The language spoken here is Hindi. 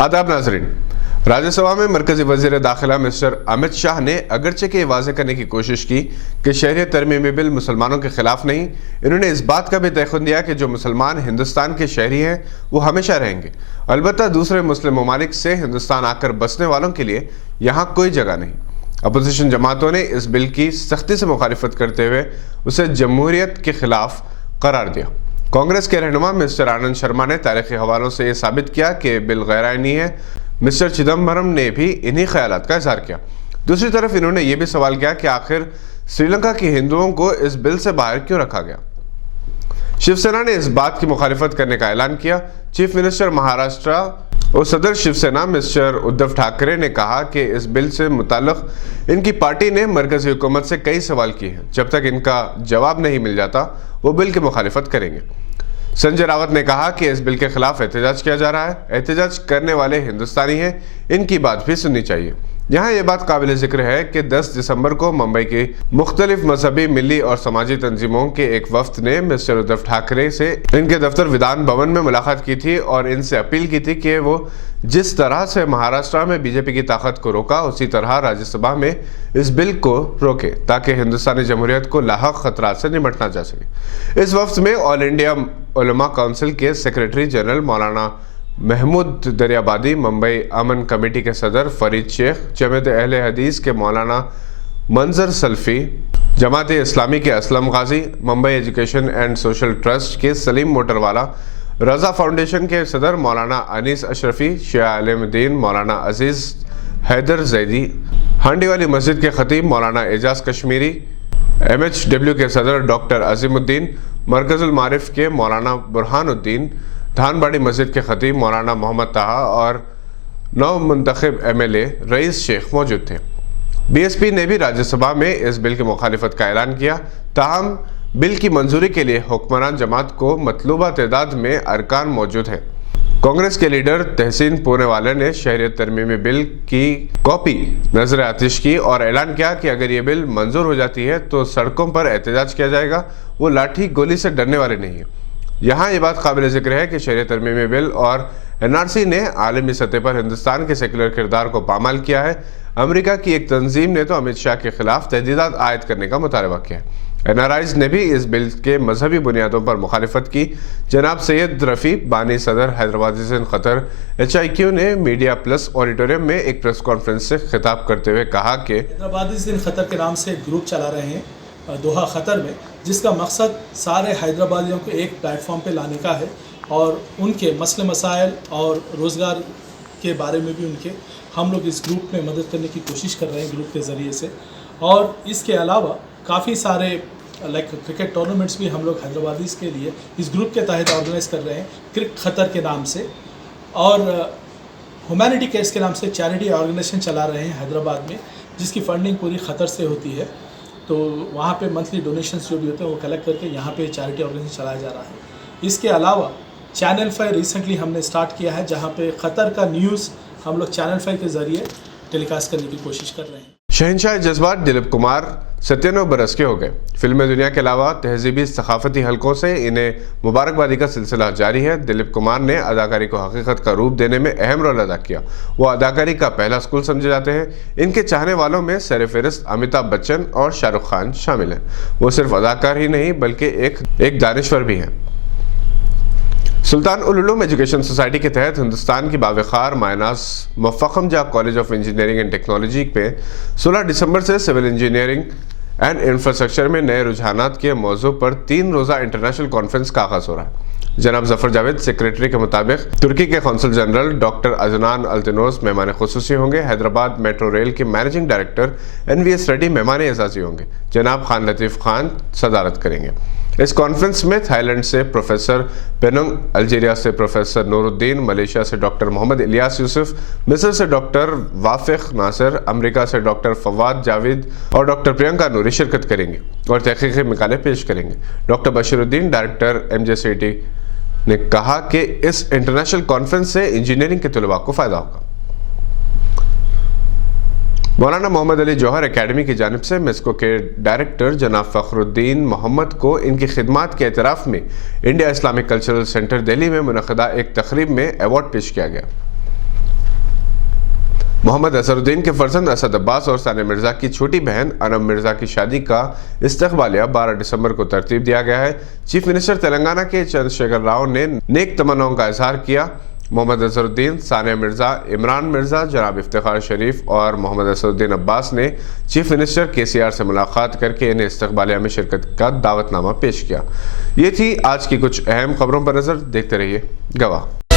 आदाब नाजरीन, राज्यसभा में मरकजी वजीर दाखिला मिस्टर अमित शाह ने अगरचे के वाज़ेह करने की कोशिश की कि शहरियत तरमीमी बिल मुसलमानों के खिलाफ नहीं। इन्होंने इस बात का भी तयक़ुन दिया कि जो मुसलमान हिंदुस्तान के शहरी हैं वो हमेशा रहेंगे, अलबत्ता दूसरे मुस्लिम ममालिक से हिंदुस्तान आकर बसने वालों के लिए यहाँ कोई जगह नहीं। अपोजिशन जमातों ने इस बिल की सख्ती से मुखालिफत करते हुए उसे जमहूरियत के खिलाफ करार दिया। कांग्रेस के रहनुमा मिस्टर आनंद शर्मा ने तारीखी हवालों से यह साबित किया कि बिल गैर आईनी है। मिस्टर चिदम्बरम ने भी इन्हीं ख्यालात का इजहार किया। दूसरी तरफ इन्होंने यह भी सवाल किया कि आखिर श्रीलंका के हिंदुओं को इस बिल से बाहर क्यों रखा गया। शिवसेना ने इस बात की मुखालिफत करने का ऐलान किया। चीफ मिनिस्टर महाराष्ट्र और सदर शिवसेना मिस्टर उद्धव ठाकरे ने कहा कि इस बिल से मुताल्लिक इनकी पार्टी ने मरकजी हुकूमत से कई सवाल किए हैं, जब तक इनका जवाब नहीं मिल जाता वो बिल की मुखालिफत करेंगे। संजय रावत ने कहा कि इस बिल के खिलाफ एहतजाज किया जा रहा है, एहतजाज करने वाले हिंदुस्तानी हैं, इनकी बात भी सुननी चाहिए। यहाँ ये बात काबिल जिक्र है कि 10 दिसंबर को मुंबई की मुख्तलिफ मजहबी, मिली और समाजी तंजीमों के एक वफ्द ने मिस्टर उद्धव ठाकरे से इनके दफ्तर विधान भवन में मुलाकात की थी और इनसे अपील की थी कि वो जिस तरह से महाराष्ट्र में बीजेपी की ताकत को रोका, उसी तरह राज्यसभा में इस बिल को रोके ताकि हिंदुस्तानी जमहूरियत को लाहक खतरात से निपटना जा सके। इस वफ्द में ऑल इंडिया उलमा काउंसिल के सेक्रेटरी जनरल मौलाना महमूद दरियाबादी, मुंबई अमन कमेटी के सदर फरीद शेख, जमात अहले हदीस के मौलाना मंजर सल्फी, जमात इस्लामी के Aslam Ghazi, Mumbai education and social trust के सलीम मोटरवाला, रजा फाउंडेशन के सदर मौलाना अनीस अशरफी, शिया आलिमुद्दीन मौलाना अजीज हैदर जैदी, हांडी वाली मस्जिद के खतीब मौलाना एजाज कश्मीरी, MHW के सदर डॉक्टर अजीमुद्दीन, मरकजुल मारिफ के मौलाना बुरहानुद्दीन, धानबाड़ी मस्जिद के खतीब मौलाना मोहम्मद ताहा और नव मुंतखब MLA रईस शेख मौजूद थे। BSP ने भी राज्यसभा में इस बिल की मुखालिफत का ऐलान किया। ताहम बिल की मंजूरी के लिए हुक्मरान जमात को मतलूबा तादाद में अरकान मौजूद हैं। कांग्रेस के लीडर तहसीन पूनेवाला ने शहरियत तरमीमी बिल की कॉपी नजर आतिश की और ऐलान किया कि अगर ये बिल मंजूर हो जाती है तो सड़कों पर एहतजाज किया जाएगा, वो लाठी गोली से डरने वाले नहीं है। यहाँ ये बात काबिल जिक्र है कि शहरियत तरमीमी बिल और NRC ने आलमी सतह पर हिंदुस्तान के सेकुलर किरदार को पामाल किया है। अमेरिका की एक तंजीम ने तो अमित शाह के खिलाफ तहदीदात आयद करने का मुतालबा किया है। NRIs ने भी इस बिल के मजहबी बुनियादों पर मुखालिफत की। जनाब सैयद रफ़ी बानी सदर हैदराबाद खतर HIQ ने मीडिया प्लस ऑडिटोरियम में एक प्रेस कॉन्फ्रेंस से खिताब करते हुए कहा कि हैदराबाद खतर के नाम से एक ग्रुप चला रहे हैं दोहा खतर में, जिसका मकसद सारे हैदराबादियों को एक प्लेटफॉर्म पे लाने का है और उनके मसले मसाइल और रोज़गार के बारे में भी उनके हम लोग इस ग्रुप में मदद करने की कोशिश कर रहे हैं ग्रुप के ज़रिए से। और इसके अलावा काफ़ी सारे क्रिकेट टूर्नामेंट्स भी हम लोग हैदराबादीज़ के लिए इस ग्रुप के तहत ऑर्गेनाइज कर रहे हैं क्रिक खतर के नाम से, और ह्यूमैनिटी केयर्स के नाम से चैरिटी ऑर्गेनाइजेशन चला रहे हैं हैदराबाद में, जिसकी फंडिंग पूरी खतर से होती है। तो वहाँ पे मंथली डोनेशंस जो भी होते हैं वो कलेक्ट करके यहाँ पे चैरिटी ऑर्गेनाइजेशन चलाया जा रहा है। इसके अलावा चैनल 5 रिसेंटली हमने स्टार्ट किया है, जहाँ पे खतर का न्यूज़ हम लोग चैनल 5 के ज़रिए टेलीकास्ट करने की कोशिश कर रहे हैं। शहंशाह जज्बात दिलीप कुमार 97 बरस के हो गए। फिल्मी दुनिया के अलावा तहजीबी सकाफती हलकों से इन्हें मुबारकबादी का सिलसिला जारी है। दिलीप कुमार ने अदाकारी को हकीकत का रूप देने में अहम रोल अदा किया। वो अदाकारी का पहला स्कूल समझे जाते हैं। इनके चाहने वालों में सरफहरिस्त अमिताभ बच्चन और शाहरुख खान शामिल हैं। वो सिर्फ अदाकार ही नहीं बल्कि एक दानिश्वर भी हैं। सुल्तान उल उलूम एजुकेशन सोसाइटी के तहत हिंदुस्तान की बावखार मायनास मुफ़ख्खम जा college of engineering and technology में 16 दिसंबर से सिविल इंजीनियरिंग एंड इंफ्रास्ट्रक्चर में नए रुझानात के मौजू पर 3 रोज़ा इंटरनेशनल कॉन्फ्रेंस का आगाज़ हो रहा है। जनाब जफर जावेद सेक्रेटरी के मुताबिक तुर्की के कौंसल जनरल डॉक्टर अजनान अल्तनोस मेहमान खुसूसी होंगे। हैदराबाद मेट्रो रेल के मैनेजिंग डायरेक्टर NVS रेड्डी मेहमान एजाजी होंगे। जनाब खान लतीफ़ खान सदारत करेंगे। इस कॉन्फ्रेंस में थाईलैंड से प्रोफेसर पेनुंग, अल्जीरिया से प्रोफेसर नूरुद्दीन, मलेशिया से डॉक्टर मोहम्मद इलियास यूसुफ, मिस्र से डॉक्टर वाफिक नासिर, अमेरिका से डॉक्टर फवाद जावेद और डॉक्टर प्रियंका नूरी शिरकत करेंगे और तहकीकी मकाले पेश करेंगे। डॉक्टर बशीरुद्दीन डायरेक्टर MJCT ने कहा कि इस इंटरनेशनल कॉन्फ्रेंस से इंजीनियरिंग के तलबा को फ़ायदा होगा। मौलाना मोहम्मद अली जौहर एकेडमी की जानिब से मिस्को के डायरेक्टर जनाब फ़खरुद्दीन मोहम्मद को इनकी खिदमात के एतराफ़ में India Islamic cultural centre Delhi में मुनक़दा एक तकरीब में अवार्ड पेश किया गया। मोहम्मद असरुद्दीन के फर्जंद असद अब्बास और सानिया मिर्जा की छोटी बहन अनम मिर्जा की शादी का इस्तकबालिया 12 दिसंबर को तरतीब दिया गया है। चीफ मिनिस्टर तेलंगाना के चंद्रशेखर राव ने नेक तमन्नाओं का इजहार किया। मोहम्मद असरुद्दीन, सानिया मिर्जा, इमरान मिर्जा, जनाब इफ्तिखार शरीफ और मोहम्मद असरुद्दीन अब्बास ने चीफ मिनिस्टर KCR से मुलाकात करके इन्हें इस्तकबालिया में शिरकत का दावतनामा पेश किया। ये थी आज की कुछ अहम खबरों पर नजर। देखते रहिए गवाह।